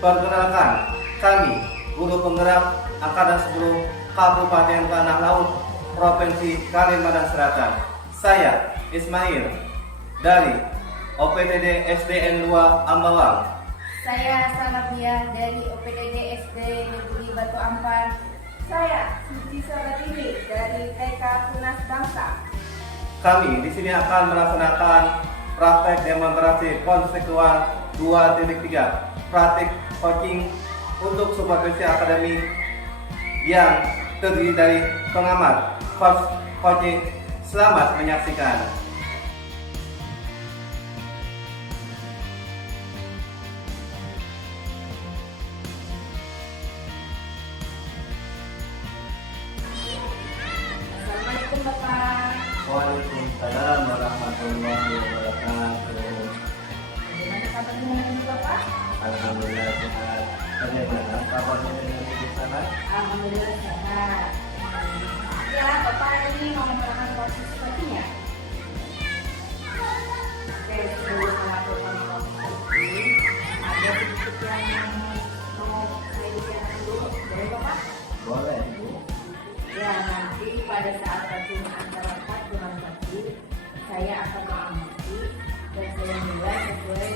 Perkenalkan, kami Guru Penggerak Angkatan 10 Kabupaten Tanah Laut Provinsi Kalimantan Selatan. Saya Ismail dari OPTD SDN 2 Ambawang. Saya Salabia dari OPTD SD Negeri Batu Ampar. Saya Suci Sabatini dari TK Tunas Bangsa. Kami di sini akan melaksanakan praktek demonstrasi konseptual 2.3, praktik coaching untuk supervisi akademik yang terdiri dari pengamat, coach, coaching. Selamat menyaksikan. Assalamualaikum Bapak. Waalaikumsalam warahmatullahi wabarakatuh. Bagaimana kabarnya dengan Bapak? Alhamdulillah sehat. Bagaimana kabarnya dengan di sana? Alhamdulillah sehat. Ya, Bapak ini mau menerangkan proses sepertinya. Oke, sebelum melakukan proses ini, ada sedikit yang mau saya bicarakan dulu. Boleh Bapak? Boleh. Ya, nanti pada saat latihan antara 4 dengan 1, saya akan mengamati dan saya nilai sesuai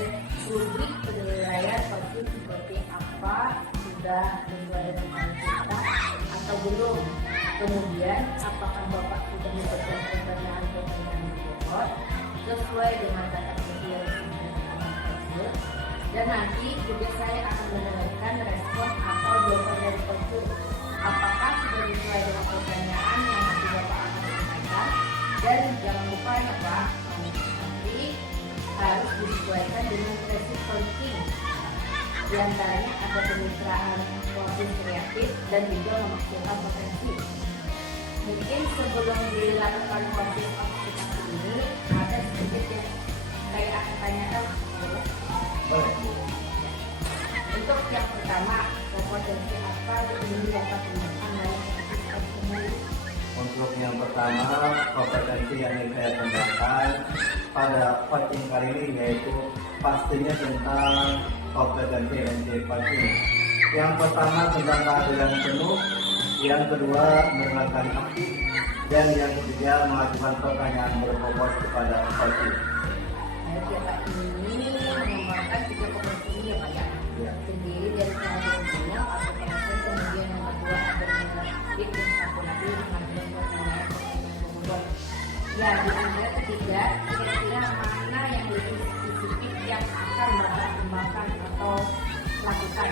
rubrik penilaian coaching seperti apa, sudah sesuai dengan kita atau belum. Kemudian, apakah Bapak sudah mendapatkan pertanyaan-pertanyaan berikut sesuai dengan kata-kata yang sudah tersebut. Dan nanti juga saya akan mendengarkan respon atau jawaban dari coach. Apakah sudah sesuai dengan pertanyaan yang nanti Bapak akan sampaikan? Dan jangan lupa ya Pak, nanti harus disesuaikan dengan prinsip coaching. Di antaranya ada kemitraan proses kreatif dan juga memaksimalkan potensi. Mungkin sebelum dilakukan proses aplikasi ini, ada sedikit yang saya akan tanyakan. Boleh. Untuk yang pertama, kompetensi apa yang ingin dapat dikembangkan dalam proses coaching ini? Untuk yang pertama, kompetensi yang ingin saya kembangkan pada coaching kali ini yaitu pastinya tentang kompetensi NC coaching. Yang pertama tentang kehadiran penuh, yang kedua mendengarkan aktif, dan yang ketiga mengajukan pertanyaan berbobot kepada coaching. Baik ya Pak, ini mengembangkan 3 kompetensi ya Pak ya. Ya. Terdiri dari kehadiran banyak atau konsen, kemudian yang kedua ada mendengar aktif, dan satu lagi mengajukan pertanyaan berbobot. Ya, di antara ketiga, kira-kira mana yang lebih spesifik yang akan Bapak kembangkan atau lakukan?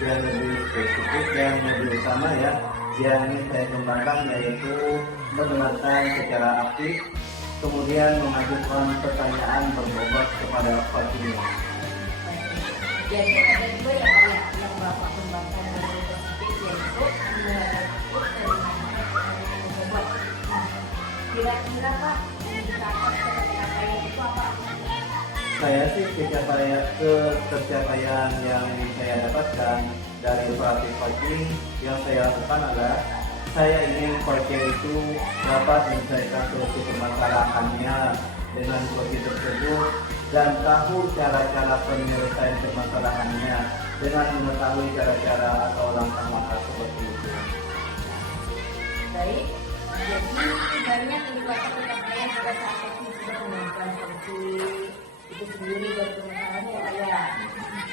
Yang lebih spesifik dan lebih utama ya, yang ingin saya kembangkan yaitu mendengarkan secara aktif, kemudian mengajukan pertanyaan berbobot kepada coaching. Jadi ada 2 ya Pak ya, yang Bapak kembangkan yang lebih spesifik yaitu mendengar aktif dan mengajukan pertanyaan berbobot. Nah, kira-kira Pak, indikator pencapaian itu apa? Saya sih pencapaian yang ingin saya dapatkan dari praktik coaching yang saya lakukan adalah saya ingin coaching itu dapat menyelesaikan solusi permasalahannya dengan coaching tersebut dan tahu cara-cara penyelesaian permasalahannya dengan mengetahui cara-cara atau langkah-langkah seperti itu. Baik, jadi banyak indikator pencapaian pada saat coaching sudah menemukan solusi itu sendiri dan permasalahannya ya Pak ya.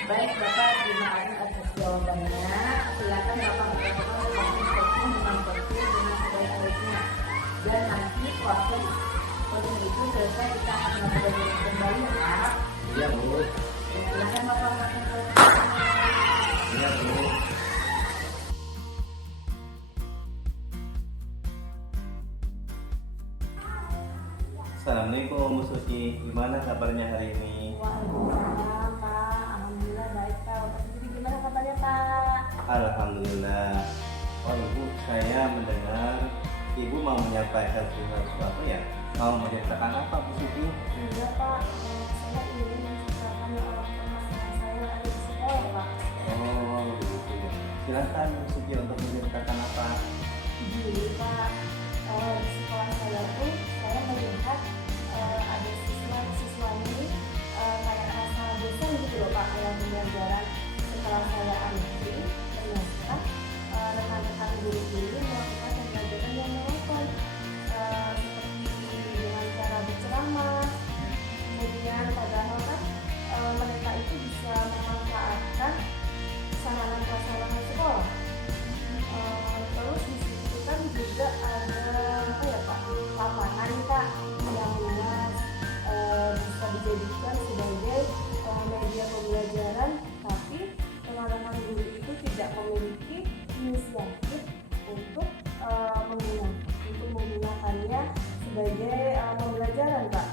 Baik Bapak, terima kasih atas jawabannya. Silakan Bapak mengatakan proses coaching dengan coaching dengan sebaik-baiknya. Dan nanti proses coaching itu selesai kita akan melakukan kembali ya Pak. Iya Bu, Silakan Bapak melakukan. iya Bu. Assalamualaikum Bu Suci, gimana kabarnya hari ini? Waalaikumsalam Pak, alhamdulillah baik Pak. Bapak sendiri gimana kabarnya Pak? Alhamdulillah. Oh Ibu, saya mendengar Ibu mau menyampaikan sesuatu ya? Mau menceritakan apa Bu Suci? Iya Pak, saya ingin menceritakan permasalahan saya ada di sekolah Pak. Oh begitu ya. Silakan Bu Suci untuk menceritakan apa? Jadi Pak, di sekolah saya tuh saya melihat ada siswa ini kayak rasa bosan gitu loh Pak, kayak pembelajaran setelah saya sebagai pembelajaran Pak.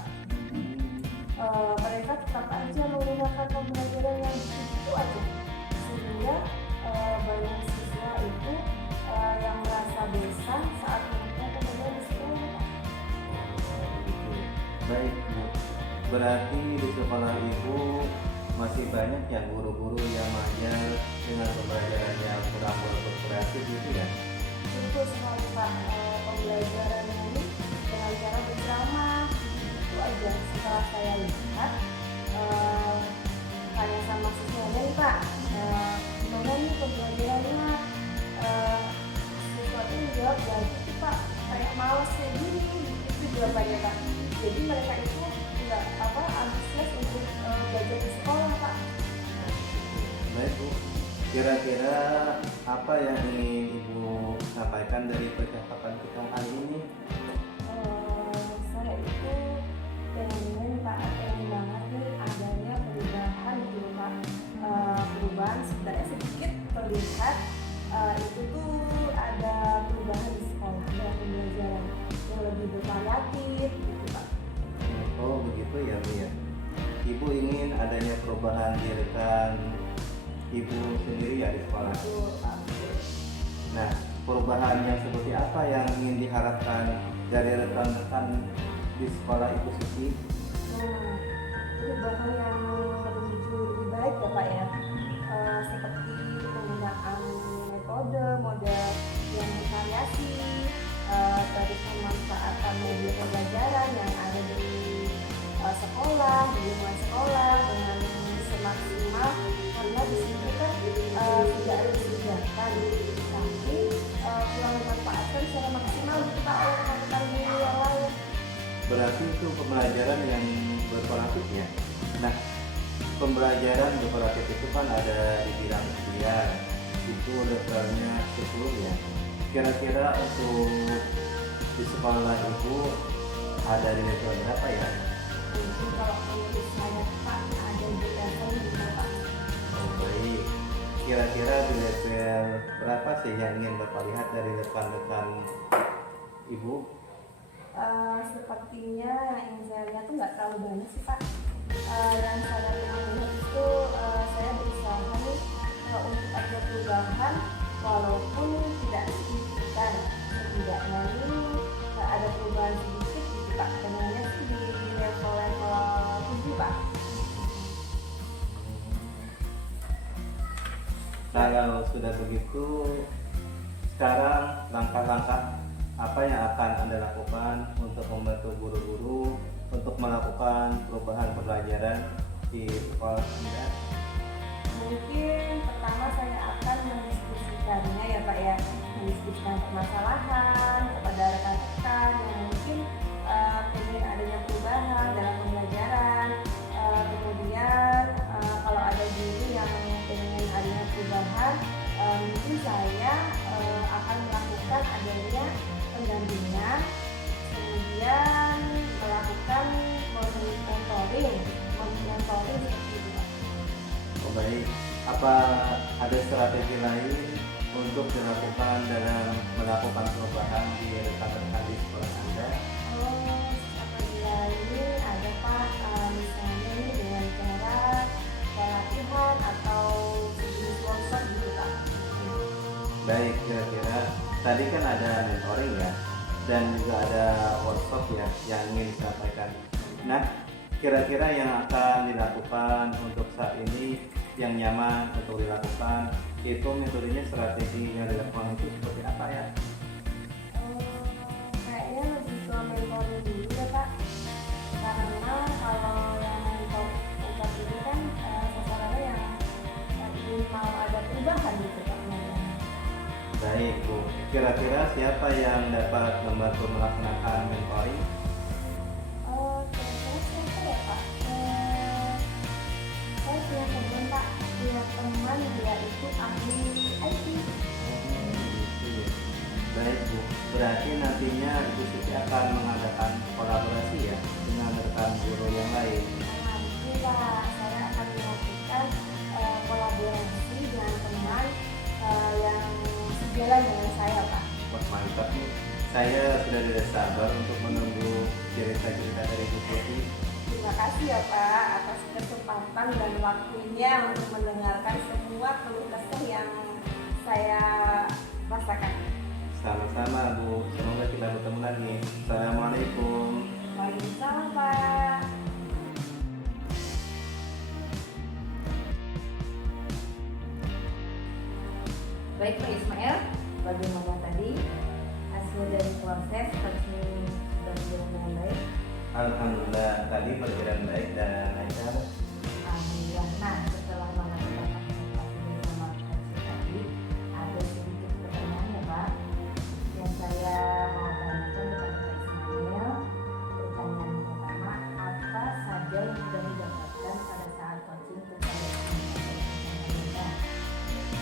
Mereka tetap aja menggunakan pembelajaran yang itu aja, sehingga banyak siswa itu yang merasa bosan saat mereka kembali di sekolah Pak. Baik Bu, berarti di sekolah Ibu masih banyak yang guru-guru yang mengajar dengan pembelajaran yang kurang berkreatif gitu ya? Betul sekali Pak, pembelajaran ini dengan cara bersama itu aja. Setelah saya lihat tanya sama siswanya nih Pak, gimana nih pembelajarannya, siswa itu menjawab ya gitu Pak, kayak malas kayak gini, itu jawabannya Pak. Jadi mereka itu nggak antusias untuk belajar di sekolah Pak. Baik Bu, kira-kira apa yang ingin Ibu sampaikan dari percakapan kita kali ini? Saya itu pengen Pak, pengen banget nih adanya perubahan gitu Pak. Perubahan sebenarnya sedikit terlihat, itu tuh ada perubahan di sekolah dalam pembelajaran yang lebih bervariatif gitu Pak. Oh begitu ya Bu ya. Ibu ingin adanya perubahan di rekan Ibu sendiri ya di sekolah. Betul Pak. Betul. Nah, perubahan yang seperti apa yang ingin diharapkan dari rekan-rekan di sekolah Ibu Suci? Nah, perubahan yang menuju lebih baik ya Pak ya, seperti penggunaan mode yang bervariasi, terus pemanfaatan media pembelajaran yang ada di sekolah, di lingkungan sekolah dengan semaksimal, karena di sini kan tidak ada disediakan, tapi kurang dimanfaatkan secara maksimal kita oleh rekan-rekan guru yang lain. Berarti itu pembelajaran yang bervariatif ya. Nah, pembelajaran bervariatif itu kan ada di bidang pilihan, itu levelnya 10 ya. Kira-kira untuk di sekolah Ibu ada di level berapa ya? Mungkin kalau menurut saya Pak ada di level 5 Pak. Oh baik. Kira-kira di level berapa sih yang ingin Bapak lihat dari rekan-rekan Ibu? Sepertinya yang saya lihat tuh nggak terlalu banyak sih Pak. Yang saya lihat itu saya berusaha nih untuk ada perubahan walaupun tidak signifikan, setidaknya ini ada perubahan sedikit gitu Pak. Sebenarnya sih di level-level 7 Pak. Kalau sudah begitu, sekarang langkah-langkah apa yang akan Anda lakukan untuk membantu guru-guru untuk melakukan perubahan pembelajaran di sekolah Anda? Mungkin pertama saya akan mendiskusikannya ya Pak ya, mendiskusikan permasalahan kepada rekan-rekan yang mungkin ingin adanya perubahan dalam pembelajaran. Kemudian kalau ada guru yang ingin adanya perubahan, mungkin saya akan melakukan adanya pendampingan, kemudian melakukan mentoring seperti itu Pak. Oh baik. Apa ada strategi lain untuk dilakukan dalam melakukan perubahan di rekan-rekan di sekolah Anda? Strategi lain ada Pak, misalnya nih dengan cara pelatihan atau jenis workshop gitu Pak. Baik, kira-kira tadi kan ada mentoring ya, dan juga ada workshop ya yang ingin disampaikan. Nah, kira-kira yang akan dilakukan untuk saat ini yang nyaman untuk dilakukan itu metodenya, strategi yang dilakukan itu seperti apa ya? Kayaknya lebih ke mentoring dulu ya Pak, karena kalau yang mentor ini kan sasarannya yang ingin mau ada perubahan gitu Pak. Baik Bu, kira-kira siapa yang dapat membantu melaksanakan mentoring? Kira-kira siapa ya Pak? Saya punya teman Pak, dia itu ahli IT. Baik Bu, berarti nantinya Ibu Suci akan mengadakan kolaborasi ya dengan rekan guru yang lain. Nanti Pak, saya akan melakukan kolaborasi dengan teman yang sejalan dengan saya Pak. Wah mantap nih. Saya sudah tidak sabar untuk menunggu cerita-cerita dari Bu Putih. Terima kasih ya Pak atas kesempatan dan waktunya untuk mendengarkan semua keluh kesah yang saya rasakan. Sama-sama Bu, semoga kita bertemu lagi. Assalamualaikum. Waalaikumsalam Pak. Baik Pak Ismail, bagaimana tadi hasil dari proses coaching sudah berjalan dengan baik? Alhamdulillah tadi berjalan baik dan lancar. Alhamdulillah. Nah, setelah melakukan konsultasi bersama coaching tadi, ada sedikit pertanyaan ya Pak yang saya mau tanyakan kepada Pak Ismail. Pertanyaan yang pertama, apa saja yang sudah didapatkan pada saat coaching kepada Ismail?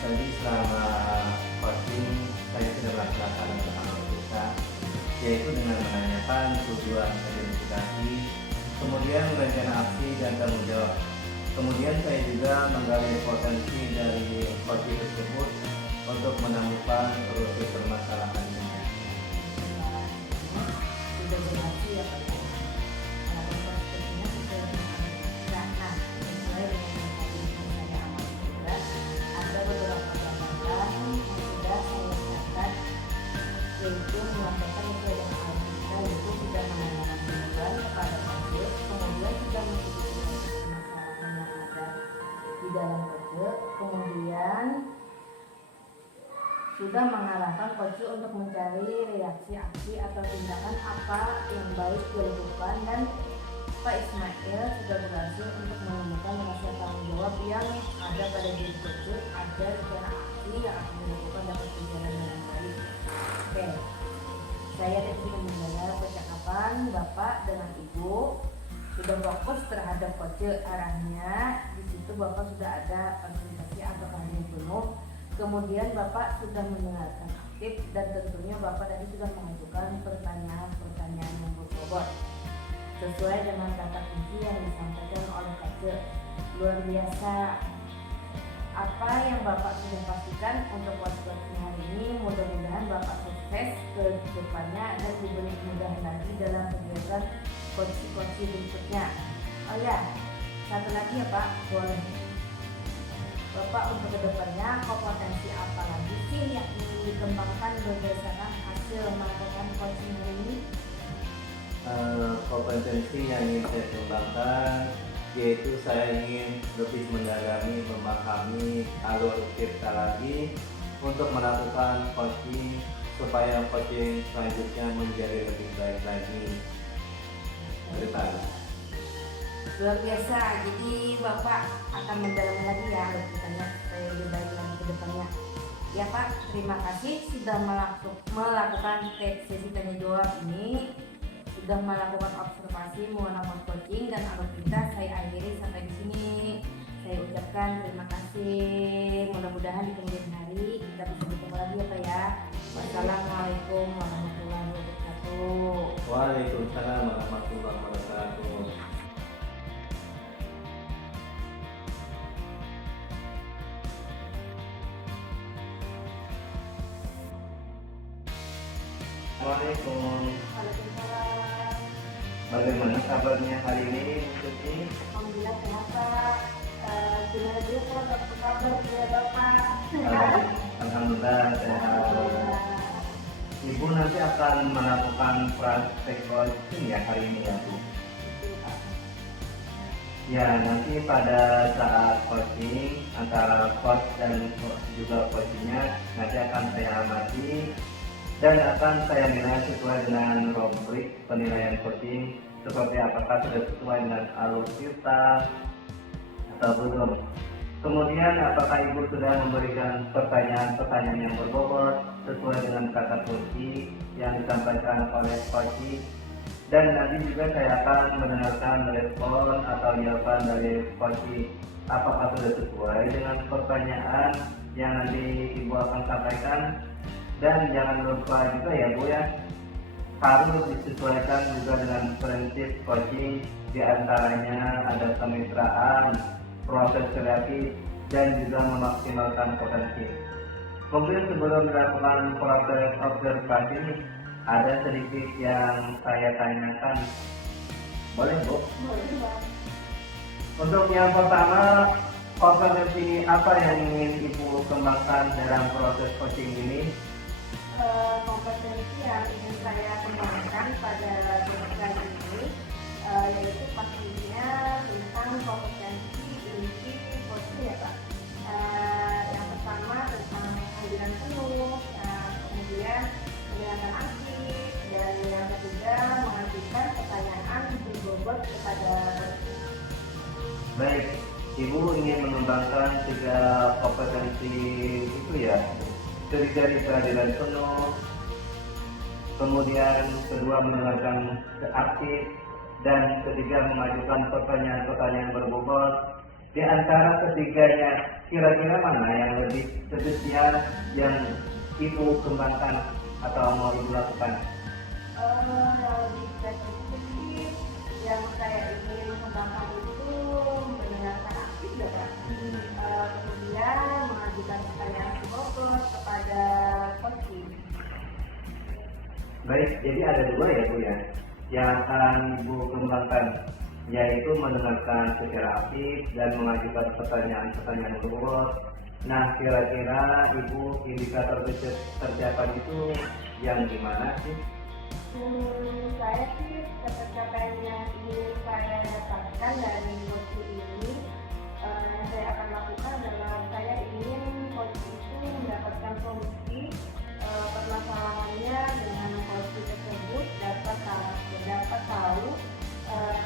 Tadi selama coaching saya sudah melaksanakan bersama kita, yaitu dengan menanyakan tujuan identifikasi, kemudian rencana aksi dan tanggung jawab. Kemudian saya juga menggali potensi dari coaching tersebut untuk menemukan solusi permasalahannya. Sudah berhasil ya Pak? Melakukan coachingnya sesuai dengan nah, sesuai dengan yang tadi saya amati juga, ada beberapa gambaran yang sudah saya siapkan, yaitu menyampaikan sesuai dengan hal kita, yaitu tidak menanyakan beban kepada coach, kemudian tidak mengikuti permasalahan yang ada di dalam coach, kemudian sudah mengarahkan coach untuk mencari reaksi aksi atau tindakan apa yang baik dilakukan, dan Pak Ismail sudah berhasil untuk menemukan rasa tanggung jawab yang ada pada diri coach agar rencana aksi yang akan dilakukan dapat berjalan dengan baik. Oke, saya sudah mendengar percakapan Bapak dengan Ibu, sudah fokus terhadap coach, arahnya di situ Bapak sudah ada fasilitasi atau kajian penuh. Kemudian Bapak sudah mendengarkan aktif dan tentunya Bapak tadi sudah mengajukan pertanyaan-pertanyaan yang berbobot sesuai dengan kata kunci yang disampaikan oleh Coach. Luar biasa apa yang Bapak sudah pastikan untuk coaching hari ini. Mudah-mudahan Bapak sukses ke depannya dan diberi kemudahan lagi dalam kegiatan coaching berikutnya. Oh ya, satu lagi ya Pak, boleh Bapak untuk kedepannya kompetensi apa lagi sih yang ingin dikembangkan berdasarkan hasil melakukan coaching ini? Kompetensi yang ingin saya kembangkan yaitu saya ingin lebih mendalami, memahami alur cipta lagi untuk melakukan coaching supaya coaching selanjutnya menjadi lebih baik lagi ke depan. Luar biasa, jadi Bapak akan mendalami lagi ya alur-alurnya supaya lebih baik lagi ke depannya. Ya Pak, terima kasih sudah melakukan sesi tanya jawab ini, sudah melakukan observasi mengenai coaching dan alur kita. Saya akhiri sampai di sini. Saya ucapkan terima kasih. Mudah-mudahan di kemudian hari kita bisa bertemu lagi ya Pak ya. Wassalamualaikum warahmatullahi wabarakatuh. Waalaikumsalam warahmatullahi wabarakatuh. Assalamualaikum. Waalaikumsalam. Bagaimana kabarnya hari ini, Bu Suci? Alhamdulillah sehat Pak. Gimana dia kalau dapat kabar dari Bapak? Alhamdulillah sehat. Ibu nanti akan melakukan praktek coaching ya hari ini ya Bu? Ya, nanti pada saat coaching antara coach dan juga coachingnya nanti akan saya amati dan akan saya nilai sesuai dengan rubrik penilaian coaching seperti apakah sudah sesuai dengan alur kita atau belum. Kemudian apakah Ibu sudah memberikan pertanyaan-pertanyaan yang berbobot sesuai dengan kata kunci yang disampaikan oleh coaching, dan nanti juga saya akan mendengarkan respon atau jawaban dari coaching apakah sudah sesuai dengan pertanyaan yang nanti Ibu akan sampaikan. Dan jangan lupa juga ya Bu ya, harus disesuaikan juga dengan prinsip coaching, diantaranya ada kemitraan, proses kreatif, dan juga memaksimalkan potensi. Mungkin sebelum dilakukan proses observasi, ada sedikit yang saya tanyakan. Boleh, Bu? Boleh Bang. Untuk yang pertama, kompetensi apa yang ingin Ibu kembangkan dalam proses coaching ini? Kompetensi yang ingin saya kembangkan pada semester ini yaitu pastinya tentang kompetensi inti coaching ya Pak. Yang pertama tentang kehadiran penuh, kemudian penjelasan aktif, dan yang ketiga mengajukan pertanyaan berbobot kepada. Baik, Ibu ingin mengembangkan 3 kompetensi itu ya, terdiri dari kehadiran penuh, kemudian kedua mendengarkan aktif, dan ketiga mengajukan pertanyaan-pertanyaan berbobot. Di antara ketiganya, kira-kira mana yang lebih spesial yang Ibu kembangkan atau mau Ibu lakukan? Lebih spesifik yang saya ingin kembangkan itu mendengarkan aktif ya Pak. Kemudian mengajukan pertanyaan berbobot kepada coaching. Baik, jadi ada 2 ya Bu ya, yang akan Ibu kembangkan, yaitu mendengarkan secara aktif dan mengajukan pertanyaan-pertanyaan berbobot. Nah, kira-kira Ibu indikator tercapai itu yang gimana sih? Saya sih pencapaian yang ingin saya dapatkan dari coaching ini, yang saya akan lakukan adalah saya ingin coaching itu mendapatkan solusi permasalahannya dengan coaching tersebut dapat tahu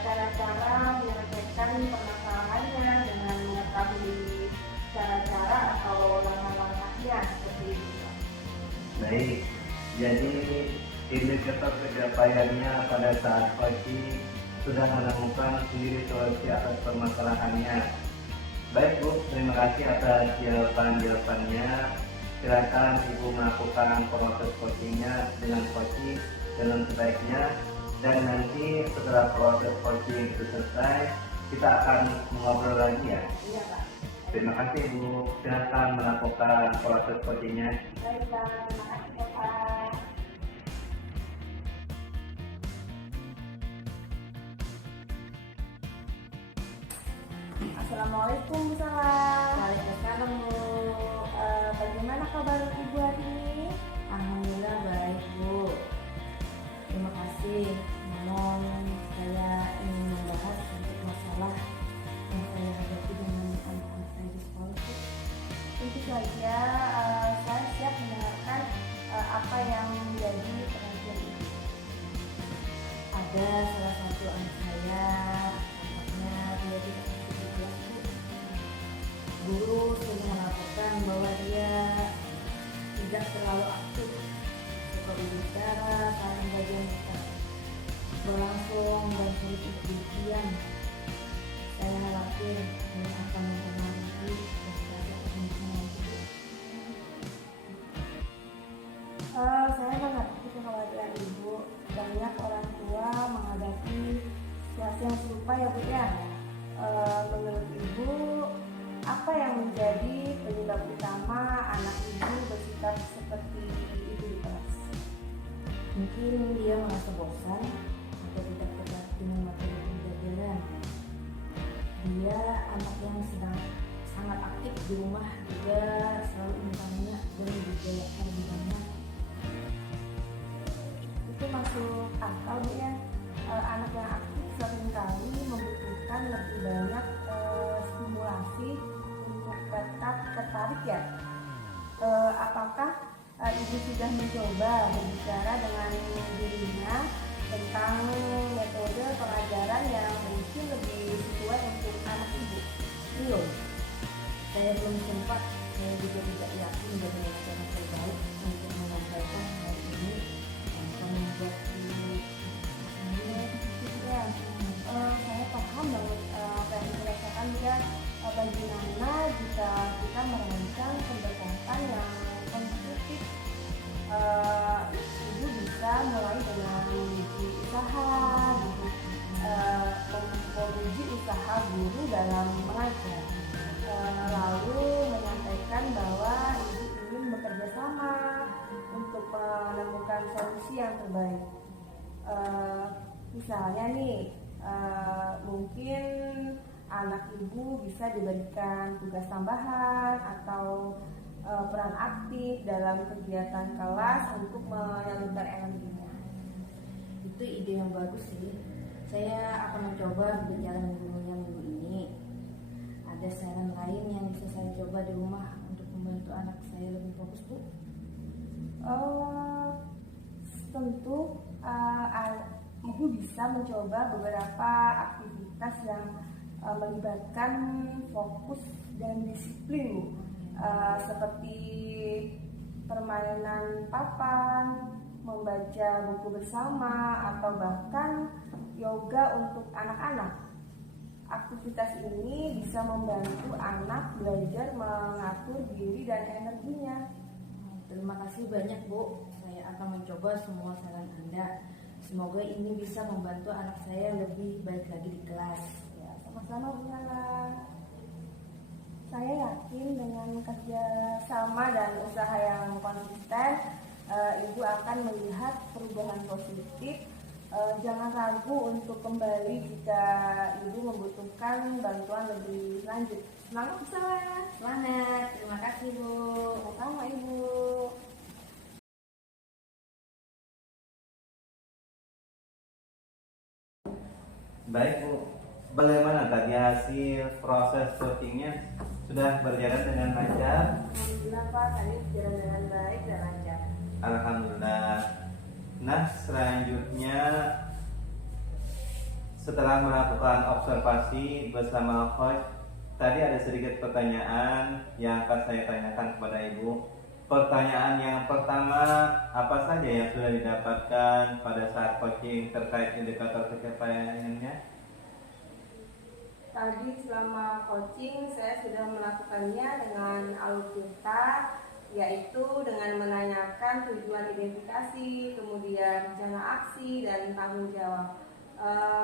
cara-cara menyelesaikan permasalahannya dengan mengetahui cara-cara atau langkah-langkahnya seperti itu. Baik, jadi indikator pencapaiannya pada saat coaching sudah menemukan sendiri solusi atas permasalahannya. Baik Bu, terima kasih atas jawaban-jawabannya. Silakan Ibu melakukan proses coachingnya dengan coaching dengan sebaiknya, dan nanti setelah proses coaching itu selesai, kita akan mengobrol lagi ya. Iya Pak. Terima kasih Bu, silakan melakukan proses coachingnya. Baik Pak, terima kasih Bapak. Assalamualaikum Bu Salah. Waalaikumsalam Bu. Bagaimana kabar Ibu hari ini? Alhamdulillah baik Bu. Terima kasih. Namun saya ingin membahas tentang masalah yang saya hadapi dengan anak-anak saya di sekolah Bu. Tentu saja saya siap mendengarkan apa yang menjadi perhatian Ibu. Ada salah satu anak saya, anaknya dia tidak aktif di kelas Bu. Guru sering mengatakan bahwa dia tidak terlalu aktif seperti bicara, saling bagian besar, berlangsung dan sulit ujian. Saya khawatir ini akan mempengaruhi prestasi kemungkinan itu. Saya mengerti kekhawatiran Ibu. Banyak orang tua menghadapi situasi yang serupa ya Bu ya. Menurut Ibu, apa yang menjadi penyebab utama anak Ibu bersikap seperti itu di kelas? Mungkin dia merasa bosan atau tidak tertarik dengan materi pembelajaran. Dia anak yang sedang sangat aktif di rumah, juga selalu bertanya dan dijayakan di banyak. Itu masuk akal Bu ya. Anak yang aktif seringkali membutuhkan lebih banyak stimulasi untuk tetap tertarik ya. Apakah Ibu sudah mencoba berbicara dengan dirinya tentang metode pengajaran yang mungkin lebih sesuai untuk anak Ibu? Belum, saya belum sempat. Saya juga tidak yakin bagaimana cara terbaik untuk menyampaikan hal ini tanpa membuat Saya paham banget apa yang dirasakan ya. Bagaimana jika kita merancang pendekatan yang konstruktif? Ibu bisa mulai dengan memuji usaha guru dalam mengajar, lalu menyampaikan bahwa Ibu ingin bekerja sama untuk untuk menemukan solusi yang terbaik. Misalnya nih, mungkin anak ibu bisa diberikan tugas tambahan atau peran aktif dalam kegiatan kelas untuk menyalurkan energinya. Itu ide yang bagus sih. Saya akan mencoba berjalan minggu ini. Ada saran lain yang bisa saya coba di rumah untuk membantu anak saya lebih fokus, Bu? Tentu ibu bisa mencoba beberapa aktivitas yang melibatkan fokus dan disiplin, Bu. Seperti permainan papan, membaca buku bersama, atau bahkan yoga untuk anak-anak. Aktivitas ini bisa membantu anak belajar mengatur diri dan energinya. Terima kasih banyak, Bu. Saya akan mencoba semua saran Anda. Semoga ini bisa membantu anak saya lebih baik lagi di kelas. Ya, sama-sama, Bu Nala. Saya yakin dengan kerja sama dan usaha yang konsisten, ibu akan melihat perubahan positif. Jangan ragu untuk kembali jika ibu membutuhkan bantuan lebih lanjut. Semangat, Bu Nala. Semangat. Terima kasih, Bu. Sama-sama, Ibu. Baik Bu, bagaimana tadi hasil proses coachingnya? Sudah berjalan dengan lancar? Alhamdulillah Pak, tadi berjalan dengan baik dan lancar. Alhamdulillah. Nah, selanjutnya setelah melakukan observasi bersama coach, tadi ada sedikit pertanyaan yang akan saya tanyakan kepada Ibu. Pertanyaan yang pertama, apa saja yang sudah didapatkan pada saat coaching terkait indikator pencapaiannya? Tadi selama coaching saya sudah melakukannya dengan alutsista, yaitu dengan menanyakan tujuan identifikasi, kemudian rencana aksi dan tanggung jawab.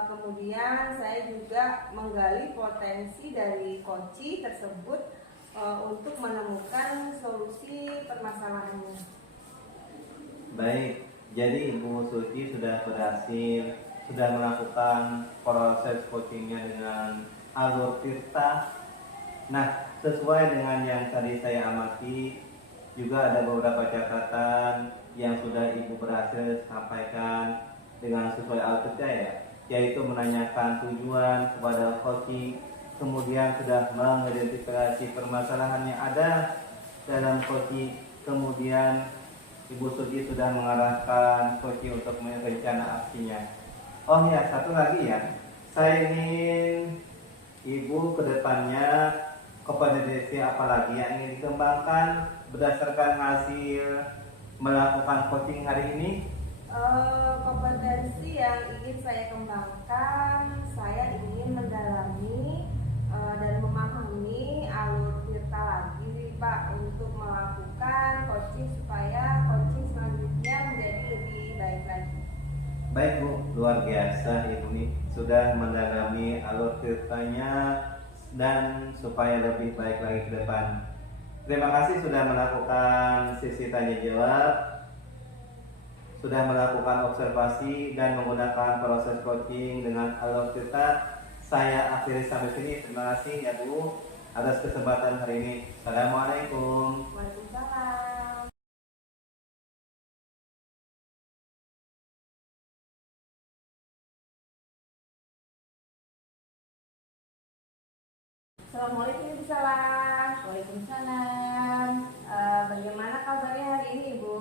Kemudian saya juga menggali potensi dari coach tersebut untuk menemukan solusi permasalahannya. Baik, jadi Ibu Suci sudah melakukan proses coachingnya dengan alur tirta. Nah, sesuai dengan yang tadi saya amati, juga ada beberapa catatan yang sudah Ibu berhasil sampaikan dengan sesuai alur tirta ya, yaitu menanyakan tujuan kepada coaching, kemudian sudah mengidentifikasi permasalahan yang ada dalam coaching, kemudian Ibu Suci sudah mengarahkan coaching untuk merencana aksinya. Oh ya, satu lagi ya, saya ingin Ibu kedepannya kompetensi apa lagi yang ingin dikembangkan berdasarkan hasil melakukan coaching hari ini? Kompetensi yang ingin saya kembangkan, saya ingin mendalami dan memahami alur tirta lagi Pak, untuk melakukan coaching supaya coaching selanjutnya menjadi lebih baik lagi. Baik Bu, luar biasa Ibu nih sudah mendalami alur tirtanya dan supaya lebih baik lagi ke depan. Terima kasih sudah melakukan sesi tanya jawab, sudah melakukan observasi dan menggunakan proses coaching dengan alur tirta. Saya akhiri sampai sini. Terima kasih ya Bu atas kesempatan hari ini. Assalamualaikum. Waalaikumsalam. Assalamualaikum Ibu Salah. Waalaikumsalam. Bagaimana kabarnya hari ini Ibu?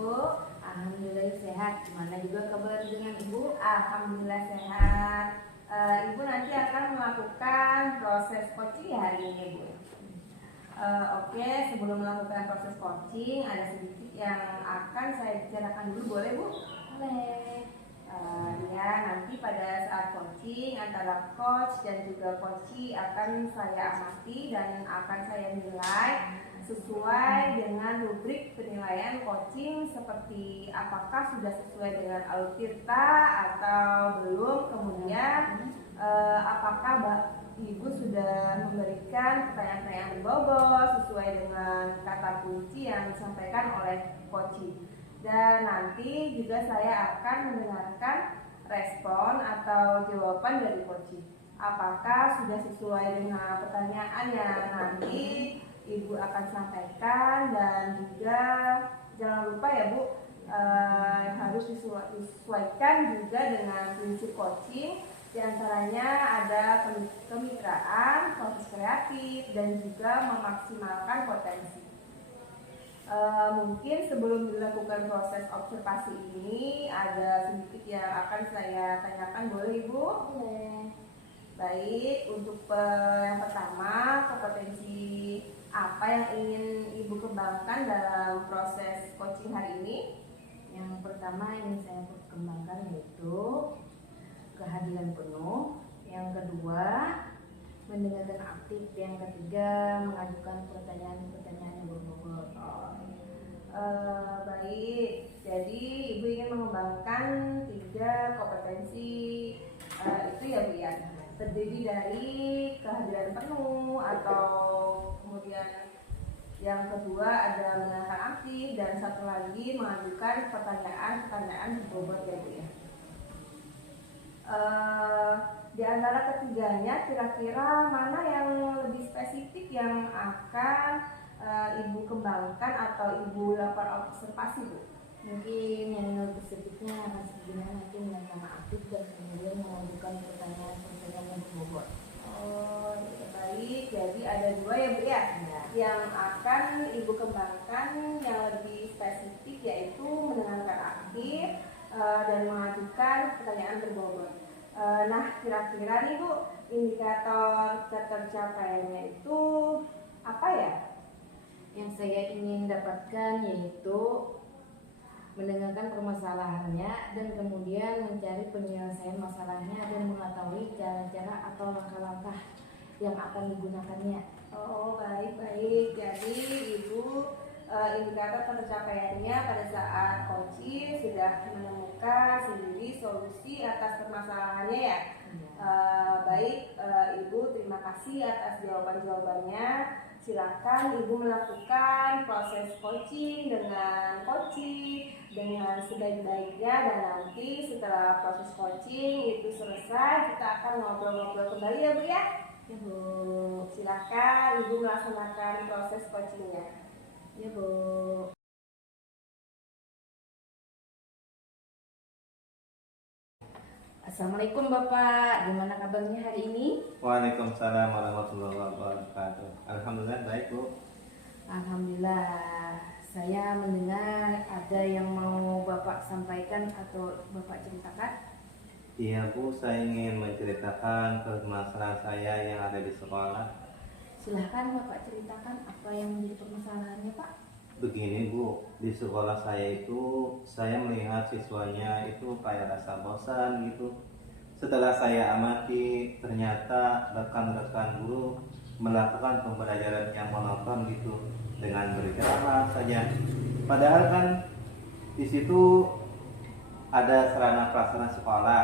Alhamdulillah sehat. Gimana juga kabar dengan Ibu? Alhamdulillah sehat. Ibu nanti akan melakukan proses coaching hari ini Ibu. Oke, sebelum melakukan proses coaching ada sedikit yang akan saya bicarakan dulu, boleh Bu? Boleh. Ya, nanti pada saat coaching antara coach dan juga coachee akan saya amati dan akan saya nilai sesuai dengan rubrik penilaian coaching, seperti apakah sudah sesuai dengan alur tirta atau belum, kemudian apakah Ibu sudah memberikan pertanyaan-pertanyaan berbobot sesuai dengan kata kunci yang disampaikan oleh coaching. Dan nanti juga saya akan mendengarkan respon atau jawaban dari coaching. Apakah sudah sesuai dengan pertanyaan yang nanti Ibu akan sampaikan, dan juga jangan lupa ya Bu, harus disesuaikan juga dengan prinsip coaching. Di antaranya ada kemitraan, proses kreatif, dan juga memaksimalkan potensi. Mungkin sebelum dilakukan proses observasi ini ada sedikit yang akan saya tanyakan, boleh Ibu? Boleh. Baik, untuk yang pertama, kompetensi apa yang ingin Ibu kembangkan dalam proses coaching hari ini? Yang pertama yang saya kembangkan yaitu kehadiran penuh. Yang kedua, mendengarkan aktif. Yang ketiga, mengajukan pertanyaan-pertanyaan yang berbobot. Baik, jadi Ibu ingin mengembangkan 3 kompetensi itu ya Bu ya, terdiri dari kehadiran penuh, atau kemudian yang kedua ada mendengarkan aktif, dan satu lagi mengajukan pertanyaan-pertanyaan berbobot ya Bu ya. Di antara ketiganya kira-kira mana yang lebih spesifik yang akan Ibu kembangkan atau Ibu lakukan observasi Bu? Mungkin yang lebih spesifiknya akan sebenarnya nanti mendengarkan aktif dan kemudian mengajukan pertanyaan-pertanyaan yang berbobot. Oh, baik. Jadi ada 2 ya Bu ya. Yang akan Ibu kembangkan yang lebih spesifik yaitu mendengarkan aktif dan mengajukan pertanyaan berbobot. Nah, kira-kira nih Bu, indikator tercapainya itu apa ya? Yang saya ingin dapatkan yaitu mendengarkan permasalahannya dan kemudian mencari penyelesaian masalahnya dan mengetahui cara-cara atau langkah-langkah yang akan digunakannya. Oh, baik. Jadi Ibu indikator tercapaiannya pada saat coaching sudah menemukan sendiri solusi atas permasalahannya ya. Baik, Ibu terima kasih atas jawaban-jawabannya. Silakan Ibu melakukan proses coaching dengan sebaik-baiknya, dan nanti setelah proses coaching itu selesai kita akan ngobrol-ngobrol kembali ya Bu ya. Ya Bu. Silakan Ibu melaksanakan proses coachingnya. Ya Bu. Assalamualaikum Bapak, gimana kabarnya hari ini? Waalaikumsalam warahmatullahi wabarakatuh. Alhamdulillah baik Bu. Alhamdulillah, saya mendengar ada yang mau Bapak sampaikan atau Bapak ceritakan. Iya Bu, saya ingin menceritakan permasalahan saya yang ada di sekolah. Silahkan Bapak ceritakan apa yang menjadi permasalahannya Pak. Begini Bu, di sekolah saya itu saya melihat siswanya itu kayak rasa bosan gitu. Setelah saya amati, ternyata rekan-rekan guru melakukan pembelajaran yang monoton gitu dengan berceramah saja. Padahal kan di situ ada sarana prasarana sekolah,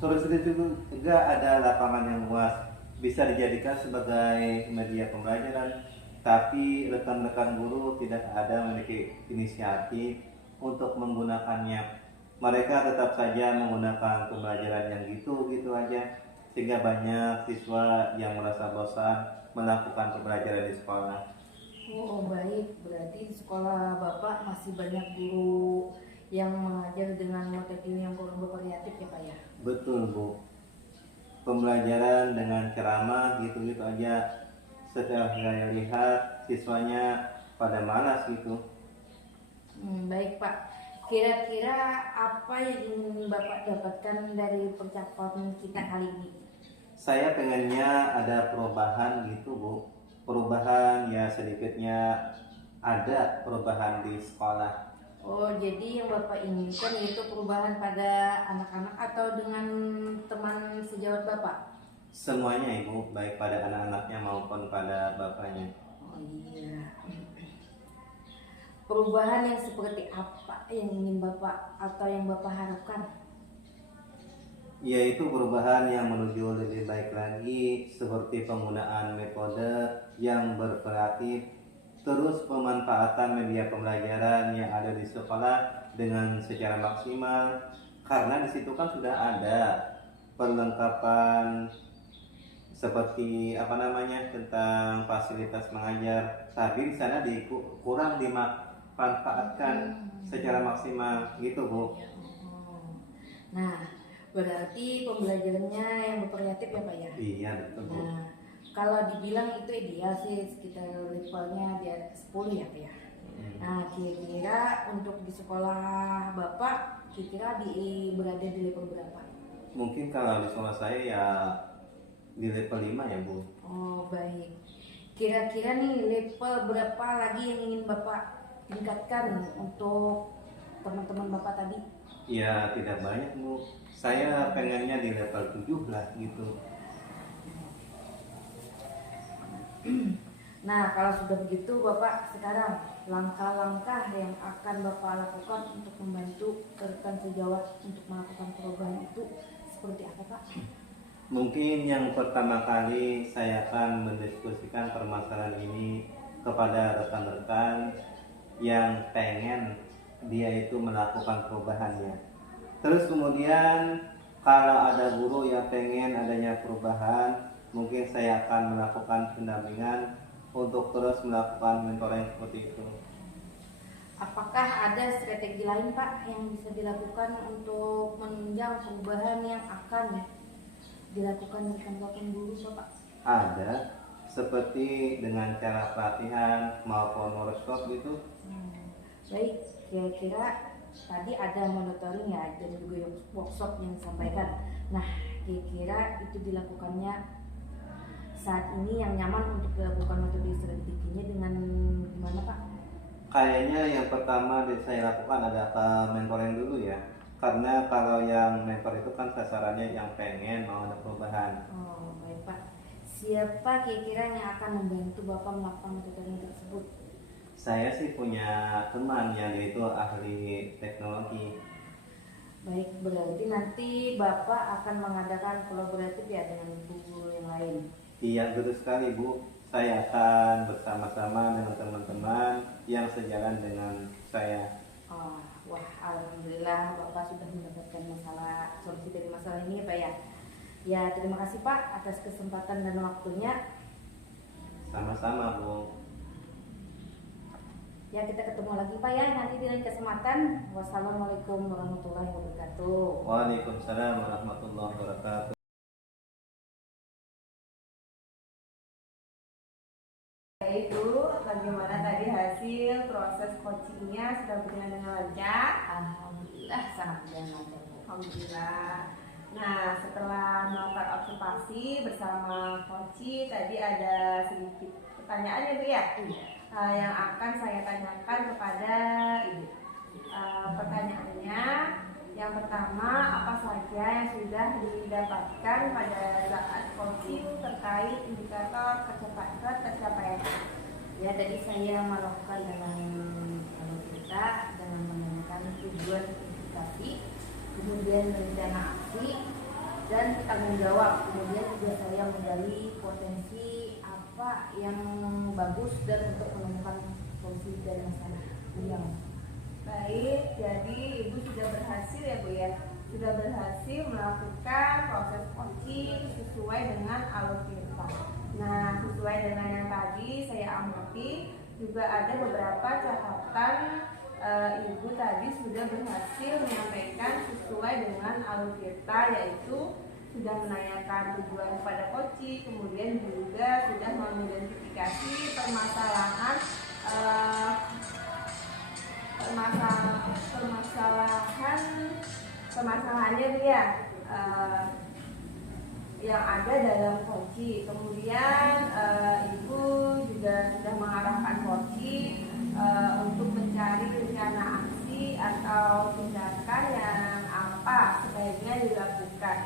terus itu juga ada lapangan yang luas, bisa dijadikan sebagai media pembelajaran. Tapi rekan-rekan guru tidak ada memiliki inisiatif untuk menggunakannya. Mereka tetap saja menggunakan pembelajaran yang gitu-gitu aja, sehingga banyak siswa yang merasa bosan melakukan pembelajaran di sekolah. Oh baik, berarti di sekolah Bapak masih banyak guru yang mengajar dengan metode yang kurang bervariatif ya Pak ya? Betul Bu, pembelajaran dengan ceramah gitu-gitu aja. Setelah saya lihat siswanya pada malas gitu. Baik Pak, kira-kira apa yang ingin Bapak dapatkan dari percakapan kita kali ini? Saya pengennya ada perubahan gitu Bu. Perubahan ya, sedikitnya ada perubahan di sekolah. Oh jadi yang Bapak inginkan yaitu perubahan pada anak-anak atau dengan teman sejawat Bapak? Semuanya Ibu, baik pada anak-anaknya maupun pada bapaknya. Oh iya. Perubahan yang seperti apa yang ingin Bapak atau yang Bapak harapkan? Yaitu perubahan yang menuju lebih baik lagi, seperti penggunaan metode yang bervariatif, terus pemanfaatan media pembelajaran yang ada di sekolah dengan secara maksimal, karena di situ kan sudah ada perlengkapan seperti apa namanya tentang fasilitas mengajar, tapi di sana kurang dimanfaatkan secara maksimal gitu Bu. Nah, berarti pembelajarannya yang bervariatif ya Pak ya? Iya betul Bu. Nah, kalau dibilang itu ideal sih sekitar levelnya di atas 10 ya Pak ya? Nah, kira-kira untuk di sekolah Bapak, kira-kira berada di level berapa? Mungkin kalau di sekolah saya ya di level 5 ya Bu. Oh baik. Kira-kira nih level berapa lagi yang ingin Bapak tingkatkan untuk teman-teman Bapak tadi? Ya tidak banyak Bu. Saya pengennya di level 7 lah gitu. Nah kalau sudah begitu Bapak, sekarang langkah-langkah yang akan Bapak lakukan untuk membantu rekan sejawat untuk melakukan perubahan itu seperti apa Pak? Mungkin yang pertama kali saya akan mendiskusikan permasalahan ini kepada rekan-rekan yang pengen dia itu melakukan perubahannya. Terus kemudian kalau ada guru yang pengen adanya perubahan, mungkin saya akan melakukan pendampingan untuk terus melakukan mentoring seperti itu. Apakah ada strategi lain Pak yang bisa dilakukan untuk menunjang perubahan yang akan dilakukan rekan-rekan guru Bapak? Ada, seperti dengan cara pelatihan maupun workshop gitu. Baik, kira-kira tadi ada monitoring ya dan juga workshop yang disampaikan. Nah, kira-kira itu dilakukannya saat ini yang nyaman untuk dilakukan metode strateginya dengan gimana Pak? Kayaknya yang pertama saya lakukan adalah mentoring dulu ya. Karena kalau yang mentor itu kan sasarannya yang pengen mau ada perubahan. Oh, baik Pak. Siapa kira-kira yang akan membantu Bapak melakukan metode tersebut? Saya sih punya teman yang dia itu ahli teknologi. Baik, berarti nanti Bapak akan mengadakan kolaboratif ya dengan guru yang lain. Iya betul sekali Bu. Saya akan bersama-sama dengan teman-teman yang sejalan dengan saya. Oh, wah, alhamdulillah Bapak sudah mendapatkan solusi dari masalah ini ya Pak ya. Ya, terima kasih Pak atas kesempatan dan waktunya. Sama-sama Bu. Ya, kita ketemu lagi Pak ya nanti di lain kesempatan. Wassalamualaikum warahmatullahi wabarakatuh. Waalaikumsalam warahmatullahi wabarakatuh. Itu bagaimana tadi hasil proses coachingnya sudah berjalan dengan lancar? Alhamdulillah sangat berjalan lancar Bu. Alhamdulillah. Nah, setelah melakukan observasi bersama Coach, tadi ada sedikit pertanyaan ya Bu ya? Yang akan saya tanyakan kepada Ibu. Pertanyaannya, yang pertama, apa saja yang sudah didapatkan pada saat coaching terkait indikator pencapaian? Ya, tadi saya melakukan dengan kita dengan menanyakan tujuan investasi, kemudian rencana aksi dan tanggung jawab. Kemudian juga saya menggali potensi apa yang bagus dan untuk menemukan solusi dari masalah yang Baik, jadi Ibu sudah berhasil ya Bu ya, sudah berhasil melakukan proses coaching sesuai dengan alur kita. Nah, sesuai dengan yang tadi saya amati, juga ada beberapa catatan Ibu tadi sudah berhasil menyampaikan sesuai dengan alur kita, yaitu sudah menanyakan tujuan kepada coaching, kemudian juga sudah mengidentifikasi permasalahannya dia yang ada dalam coaching. Kemudian Ibu juga sudah mengarahkan coaching untuk mencari rencana aksi atau tindakan yang apa sebaiknya dilakukan.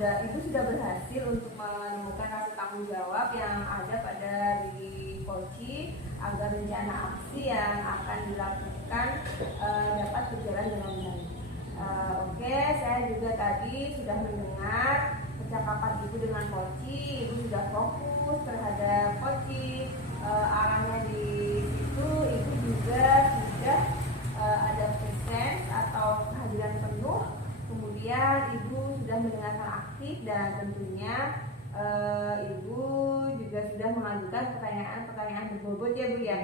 Ibu sudah berhasil untuk menemukan rasa tanggung jawab yang ada pada diri coaching agar rencana aksi yang akan dilakukan dapat berjalan dengan baik. Oke, saya juga tadi sudah mendengar percakapan Ibu dengan coaching. Ibu sudah fokus terhadap coaching, arahnya di situ. Ibu juga sudah kasih, dan tentunya Ibu juga sudah mengajukan pertanyaan-pertanyaan berbobot ya Bu ya,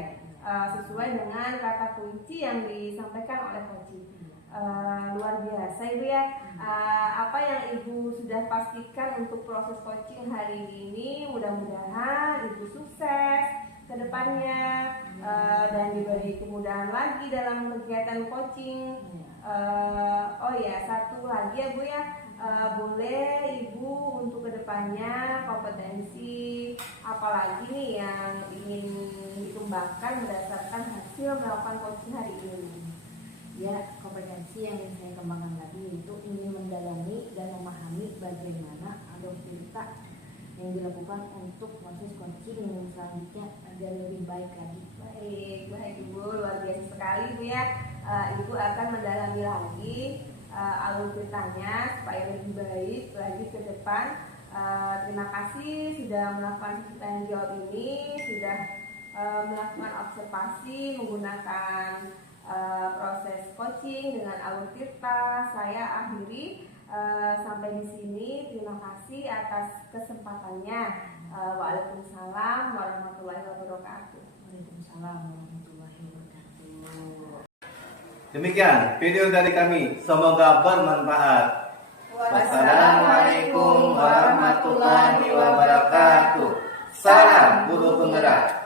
sesuai dengan kata kunci yang disampaikan oleh coaching. Luar biasa Ibu ya. Apa yang Ibu sudah pastikan untuk proses coaching hari ini, mudah-mudahan Ibu sukses ke depannya dan diberi kemudahan lagi dalam kegiatan coaching. Oh ya, satu lagi ya Bu ya, boleh Ibu untuk kedepannya kompetensi apalagi nih yang ingin dikembangkan berdasarkan hasil melakukan coaching hari ini? Ya, kompetensi yang ingin saya kembangkan lagi itu ingin mendalami dan memahami bagaimana alur-cerita yang dilakukan untuk proses coaching yang selanjutnya agar lebih baik lagi. Baik Ibu, luar biasa sekali Bu ya. Ibu akan mendalami lagi alur ceritanya supaya lebih baik lagi ke depan. Terima kasih sudah melakukan tanya jawab ini, sudah melakukan observasi menggunakan proses coaching dengan alur cerita. Saya akhiri sampai di sini. Terima kasih atas kesempatannya. Waalaikumsalam warahmatullahi wabarakatuh. Waalaikumsalam warahmatullahi wabarakatuh. Demikian video dari kami, semoga bermanfaat. Wassalamualaikum warahmatullahi wabarakatuh. Salam guru penggerak.